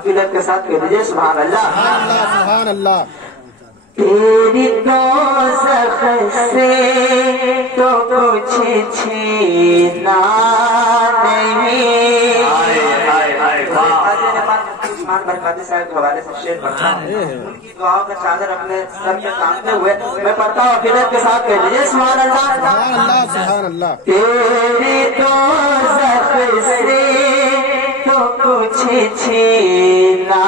अकीदत के साथ कह दीजिए सुभान अल्लाह सुभान अल्लाह। तेरी दोज़ख से तो कुछ छीना नहीं। बरकाती साहब के हवाले से शेर पढ़ता हूँ, उनकी दुआओं का चादर अपने सर पे टांगते हुए मैं पढ़ता हूँ, अकीदत के साथ कह दीजिए सुभान अल्लाह सुभान अल्लाह। तेरी दोज़ख से तो कुछ छीना